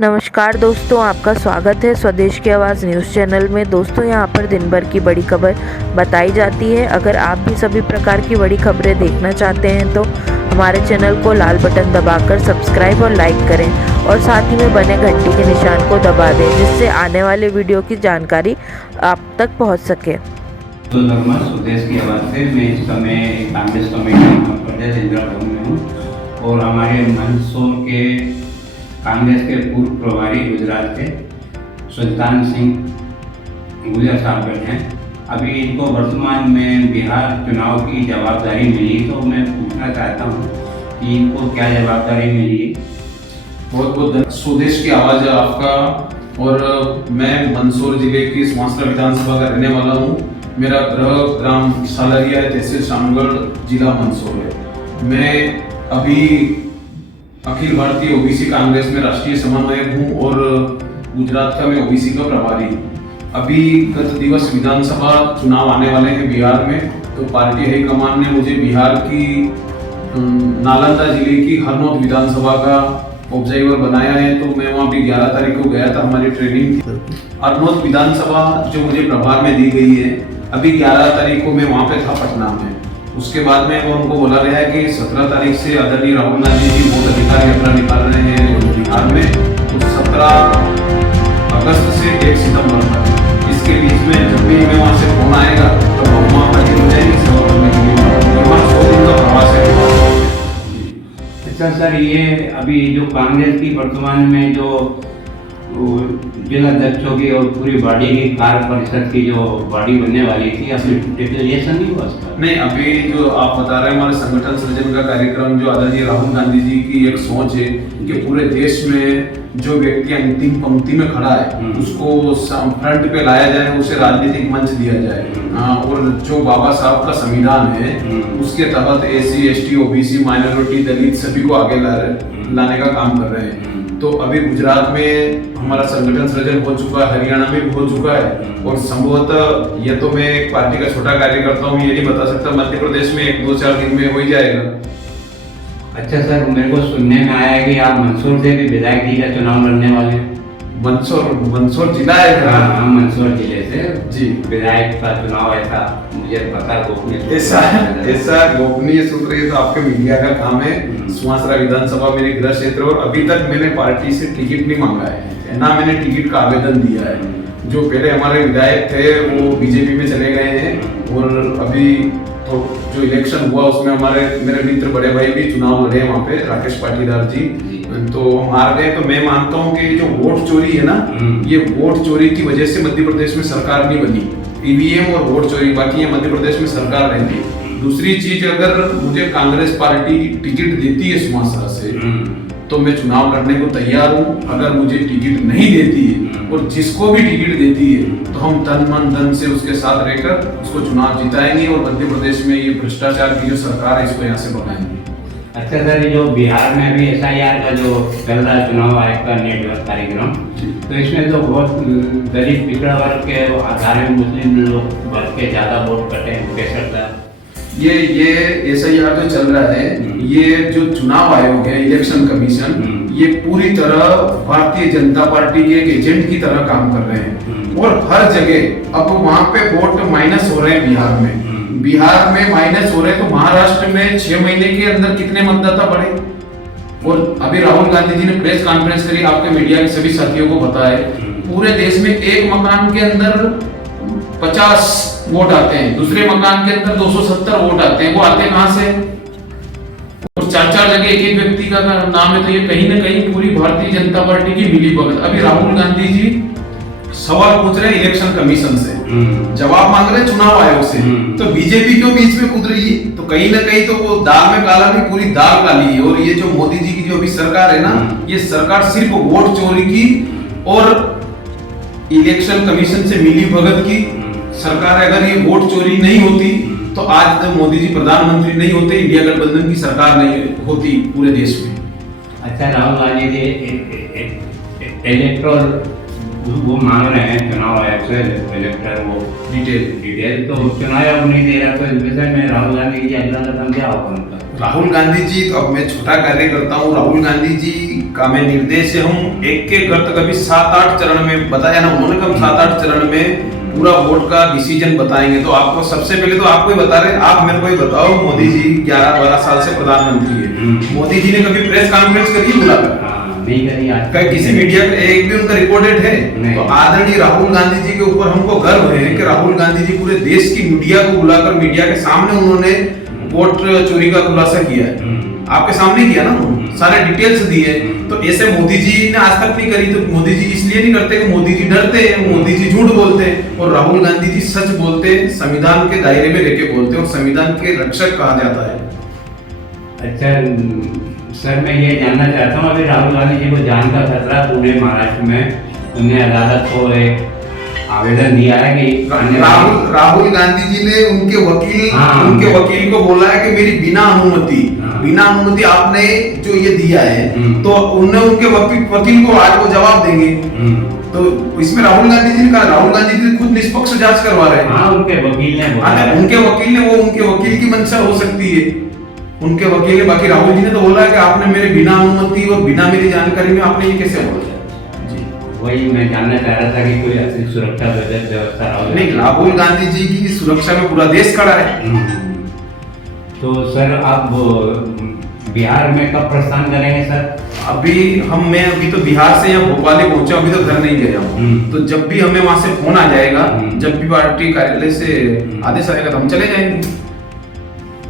नमस्कार दोस्तों, आपका स्वागत है स्वदेश की आवाज़ न्यूज़ चैनल में। दोस्तों, यहाँ पर दिन भर की बड़ी खबर बताई जाती है। अगर आप भी सभी प्रकार की बड़ी खबरें देखना चाहते हैं तो हमारे चैनल को लाल बटन दबाकर सब्सक्राइब और लाइक करें और साथ ही में बने घंटी के निशान को दबा दें, जिससे आने वाले वीडियो की जानकारी आप तक पहुँच सके। तो नमस्कार, स्वदेश की आवाज़ से मैं इस समय कांग्रेस कमेटी प्रदेश इंदिरापुर में हूँ और हमारे मंदसौर के कांग्रेस के पूर्व प्रभारी गुजरात के सुल्तान सिंह गुजर साहब बैठे हैं। अभी इनको वर्तमान में बिहार चुनाव की जवाबदारी मिली, तो मैं पूछना चाहता हूँ कि इनको क्या जवाबदारी मिली। बहुत बहुत स्वदेश की आवाज़ है आपका। और मैं मंदसौर जिले की सुवांसरा विधानसभा का रहने वाला हूँ। मेरा गृह ग्राम सालरिया है, तहसील शामगढ़, जिला मंदसौर है। मैं अभी अखिल भारतीय ओबीसी कांग्रेस में राष्ट्रीय समन्वयक हूँ और गुजरात का मैं ओबीसी का प्रभारी हूँ। अभी गत दिवस विधानसभा चुनाव आने वाले हैं बिहार में, तो पार्टी हाईकमान ने मुझे बिहार की नालंदा जिले की हरनौत विधानसभा का ऑब्जर्वर बनाया है। तो मैं वहाँ भी 11 तारीख को गया था, हमारी ट्रेनिंग थी। हरनौत विधानसभा जो मुझे प्रभार में दी गई है, अभी 11 तारीख को मैं वहाँ पे था पटना में। उसके बाद में उनको बोला गया है कि 17 तारीख से आदरणीय राहुल गांधी जी वोट अधिकार यात्रा निकाल रहे हैं बिहार में, तो 17 अगस्त से 1 सितंबर तक, इसके बीच में जब भी हमें वहाँ से फोन आएगा तो हम वहाँ हाजिर हो जाएंगे सेवा करने के लिए। हमारा 100 दिन का प्रवास है। अच्छा सर, ये अभी जो कांग्रेस की वर्तमान में जो जिला अध्यक्षों की और पूरी बॉडी की कार्य परिषद की जो बॉडी बनने वाली थी, अभी डिक्लेरेशन नहीं हुआ उसका? नहीं, अभी जो आप बता रहे हैं हमारे संगठन सृजन का कार्यक्रम, जो आदरणीय राहुल गांधी जी की एक सोच है कि पूरे देश में जो व्यक्ति अंतिम पंक्ति में खड़ा है उसको फ्रंट पे लाया जाए, उसे राजनीतिक मंच दिया जाए। और जो बाबा साहब का संविधान है उसके तहत एसी, एसटी, ओबीसी, माइनॉरिटी, दलित सभी को आगे लाने का काम कर रहे हैं। तो अभी गुजरात में हमारा संगठन सृजन हो चुका है, हरियाणा में भी हो चुका है और संभवतः ये तो मैं एक पार्टी का छोटा कार्यकर्ता हूँ, ये नहीं बता सकता, मध्य प्रदेश में 1-2-4 दिन में हो ही जाएगा। अच्छा सर, मेरे को सुनने में आया है कि आप मंदसौर से भी विधायक जी का चुनाव लड़ने वाले हैं। मंदसौर जिला है। हाँ, मंदसौर जिले से जी विधायक का चुनाव, ऐसा मुझे पता गोपनीय ऐसा गोपनीय सूत्र, ये तो आपके मीडिया का काम है। सुवांसरा विधानसभा मेरे गृह क्षेत्र, और अभी तक मैंने पार्टी से टिकट नहीं मांगा है, ना मैंने टिकट का आवेदन दिया है। जो पहले हमारे विधायक थे वो बीजेपी में चले गए हैं और अभी तो जो इलेक्शन हुआ उसमें मेरे मित्र बड़े भाई भी चुनाव लड़े वहाँ पे, राकेश पाटीदार जी, तो हम हार गए। तो मैं मानता हूँ कि जो वोट चोरी है ना, ये वोट चोरी की वजह से मध्य प्रदेश में सरकार नहीं बनी, ईवीएम और वोट चोरी, बाकी ये मध्य प्रदेश में सरकार रहती। दूसरी चीज, अगर मुझे कांग्रेस पार्टी टिकट देती है सुवांसरा से तो मैं चुनाव लड़ने को तैयार हूँ। अगर मुझे टिकट नहीं देती है और जिसको भी टिकट देती है तो हम तन मन धन से उसके साथ रहकर उसको चुनाव जिताएंगे और मध्य प्रदेश में ये भ्रष्टाचार की जो सरकार है इसको यहाँ से भगाएंगे। अच्छा सर, जो बिहार में अभी SIR का जो चल रहा है चुनाव आयोग का नेटवर्क कार्यक्रम, तो इसमें तो बहुत गरीब पिछड़ा वर्ग के आधार में मुस्लिम लोग वर्ग के ज्यादा वोट कटे हैं, कैसे लगता है? ये SIR जो चल रहा है, ये जो चुनाव आयोग है, इलेक्शन कमीशन, ये पूरी तरह भारतीय जनता पार्टी के एक एजेंट की तरह काम कर रहे हैं और हर जगह अब वहाँ पे वोट माइनस हो रहे हैं। बिहार में माइनस हो रहे हैं, तो महाराष्ट्र में 6 महीने के अंदर कितने मतदाता बढ़े। और अभी राहुल गांधी जी ने प्रेस कॉन्फ्रेंस करी, आपके मीडिया के सभी साथियों को पता है, पूरे देश में एक मकान के अंदर 50 वोट आते हैं, दूसरे मकान के अंदर 270 वोट आते हैं। वो आते कहां से? और 4-4 जगह एक व्यक्ति का नाम है, तो ये कहीं ना कहीं पूरी भारतीय जनता पार्टी की मिली भगत। अभी राहुल गांधी जी सवाल पूछ रहे हैं इलेक्शन कमीशन से, जवाब मांग रहे हैं चुनाव आयोग से, तो बीजेपी क्यों बीच में कूद रही है? तो कहीं ना कहीं तो वो दाल में काला नहीं, पूरी दाल काली है। और ये जो मोदी जी की जो अभी सरकार है ना, ये सरकार सिर्फ वोट चोरी की और इलेक्शन कमीशन से मिली भगत की सरकार है। अगर ये वोट चोरी नहीं होती तो आज तक मोदी जी प्रधानमंत्री नहीं होते, इंडिया गठबंधन की सरकार नहीं होती पूरे देश में। अच्छा, राहुल गांधी जी इलेक्ट्रोल वो मांग रहे हैं चुनाव आयोग से इलेक्टर वो डिटेल, तो चुनाव आयोग नहीं दे रहा, तो इस विषय में राहुल गांधी की अगला कदम क्या होगा उनका? राहुल गांधी जी, तो अब मैं छोटा कार्य करता हूँ, राहुल गांधी जी का मैं निर्देश से हम एक के घर तक अभी 7-8 चरण में बताया ना उन्होंने, कब 7-8 चरण में पूरा वोट का डिसीजन बताएंगे। तो आपको सबसे पहले तो आपको ही बता रहे, आप मेरे को ही बताओ, मोदी जी 11-12 साल से प्रधानमंत्री है, मोदी जी ने कभी प्रेस कॉन्फ्रेंस करी बुलाकर? नहीं करी। आज किसी मीडिया में एक भी उनका रिकॉर्डेड है? तो आदरणीय राहुल गांधी जी के ऊपर हमको गर्व है कि राहुल गांधी जी पूरे देश की मीडिया को बुलाकर मीडिया के सामने उन्होंने वोट चोरी का खुलासा किया है, आपके सामने किया ना, सारे डिटेल्स दिए। तो ऐसे मोदी जी ने आज तक नहीं करी। तो मोदी जी इसलिए नहीं करते कि मोदी जी डरते हैं, मोदी जी झूठ बोलते हैं, और राहुल गांधी जी सच बोलते हैं, संविधान के दायरे में रहकर बोलते हैं, और संविधान के रक्षक कहा जाता है। अच्छा सर, मैं ये जानना चाहता हूँ, अभी राहुल गांधी जी को जान का खतरा पुणे महाराष्ट्र में, उन्हें अदालत को एक आवेदन दिया है कि राहुल गांधी जी ने उनके वकील को बोला है कि मेरी बिना अनुमति आपने जो ये दिया है, तो उन्होंने उनके वकील को आज वो जवाब देंगे। तो इसमें राहुल गांधी जी ने कहा, राहुल गांधी जी खुद निष्पक्ष जांच करवा रहे हैं। उनके वकील ने वो उनके वकील की मंशा हो सकती है, उनके वकील ने, बाकी राहुल जी ने तो बोला कि आपने मेरे बिना अनुमति और बिना मेरी जानकारी में आपने ये कैसे बोला? वही मैं जानना चाह रहा था कि कोई ऐसी सुरक्षा व्यवस्था नहीं, राहुल गांधी जी की सुरक्षा में पूरा देश खड़ा है। तो सर आप बिहार में कब प्रस्थान करेंगे सर? अभी तो बिहार से यहाँ भोपाल ही पहुंचा, अभी तो घर नहीं गया हूँ। तो जब भी हमें वहां से फोन आ जाएगा, जब भी पार्टी कार्यालय से आदेश आएगा तो हम चले जाएंगे।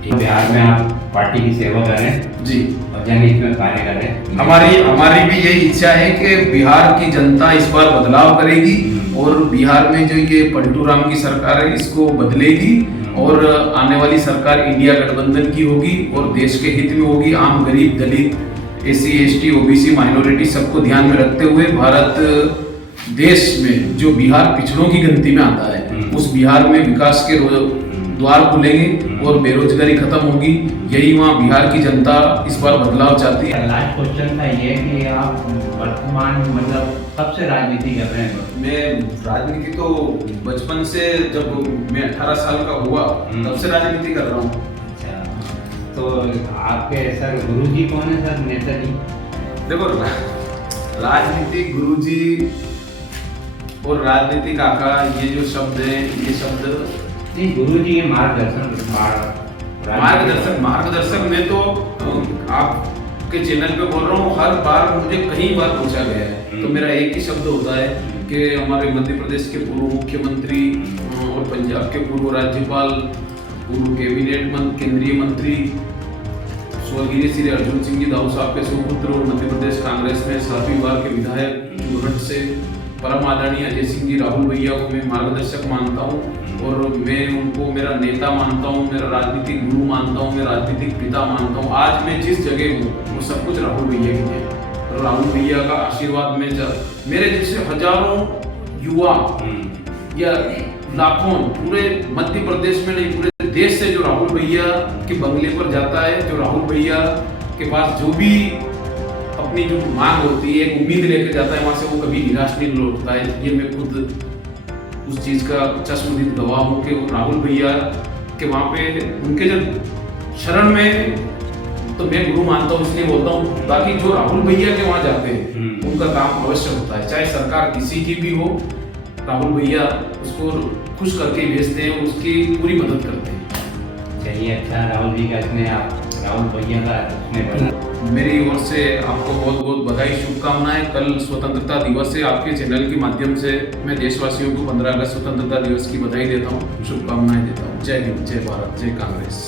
बिहार में आप पार्टी की सेवा करें जी, और जनहित में कार्य करें। हमारी भी यही इच्छा है कि बिहार की जनता इस बार बदलाव करेगी, और बिहार में जो ये पलटू राम की सरकार है इसको बदलेगी, और आने वाली सरकार इंडिया गठबंधन की होगी, और देश के हित में होगी। आम गरीब, दलित, SC ST OBC माइनॉरिटी सबको ध्यान में रखते हुए भारत देश में जो बिहार पिछड़ों की गिनती में आता है, उस बिहार में विकास के द्वार खुलेंगे और बेरोजगारी खत्म होगी। यही वहाँ बिहार की जनता इस बार बदलाव चाहती है। लास्ट क्वेश्चन था ये कि आप वर्तमान मतलब कब से राजनीति कर रहे हैं? मैं राजनीति तो बचपन से, जब मैं 18 साल का हुआ तब से राजनीति कर रहा हूँ। अच्छा, तो आपके सर गुरुजी कौन है सर, नेताजी? देखो, राजनीति गुरुजी और राजनीतिक आका, ये जो शब्द है, ये शब्द गुरुजी के मार्गदर्शक में तो आपके चैनल पे बोल रहा हूँ, हर बार मुझे कई बार पूछा गया है, तो मेरा एक ही शब्द होता है कि हमारे मध्य प्रदेश के पूर्व मुख्यमंत्री और पंजाब के पूर्व राज्यपाल, पूर्व कैबिनेट केंद्रीय मंत्री स्वर्गीय श्री अर्जुन सिंह जी दाऊ साहब के सुपुत्र और मध्य प्रदेश कांग्रेस में 7वीं बार के विधायक जोरहट से परम आदरणीय अजय सिंह जी राहुल भैया को मैं मार्गदर्शक मानता हूँ, और मैं उनको मेरा नेता मानता हूँ, मेरा राजनीतिक गुरु मानता हूँ, मेरा राजनीतिक पिता मानता हूँ। आज मैं जिस जगह हूँ वो सब कुछ राहुल भैया की है, और राहुल भैया का आशीर्वाद में मेरे जैसे हजारों युवा या लाखों पूरे मध्य प्रदेश में नहीं पूरे देश से जो राहुल भैया के बंगले पर जाता है, जो राहुल भैया के पास जो भी अपनी जो मांग होती है, एक उम्मीद लेकर जाता है, वहां से वो कभी निराश नहीं लौटता है। ये मैं खुद उस चीज का चश्मदीद गवाह हूँ कि राहुल भैया के वहां पे उनके जब शरण में, तो मैं गुरु मानता हूँ इसलिए बोलता हूँ। बाकी जो राहुल भैया के वहां जाते हैं उनका काम अवश्य होता है, चाहे सरकार किसी की भी हो, राहुल भैया उसको खुश करके भेजते हैं, उसकी पूरी मदद करते हैं। चलिए, अच्छा राहुल जी का इसमें आप राहुल भैया का इसमें मेरी ओर से आपको बहुत बहुत बधाई, शुभकामनाएं। कल स्वतंत्रता दिवस है, आपके चैनल के माध्यम से मैं देशवासियों को 15 अगस्त स्वतंत्रता दिवस की बधाई देता हूँ, शुभकामनाएं देता हूँ। जय हिंद, जय भारत, जय कांग्रेस।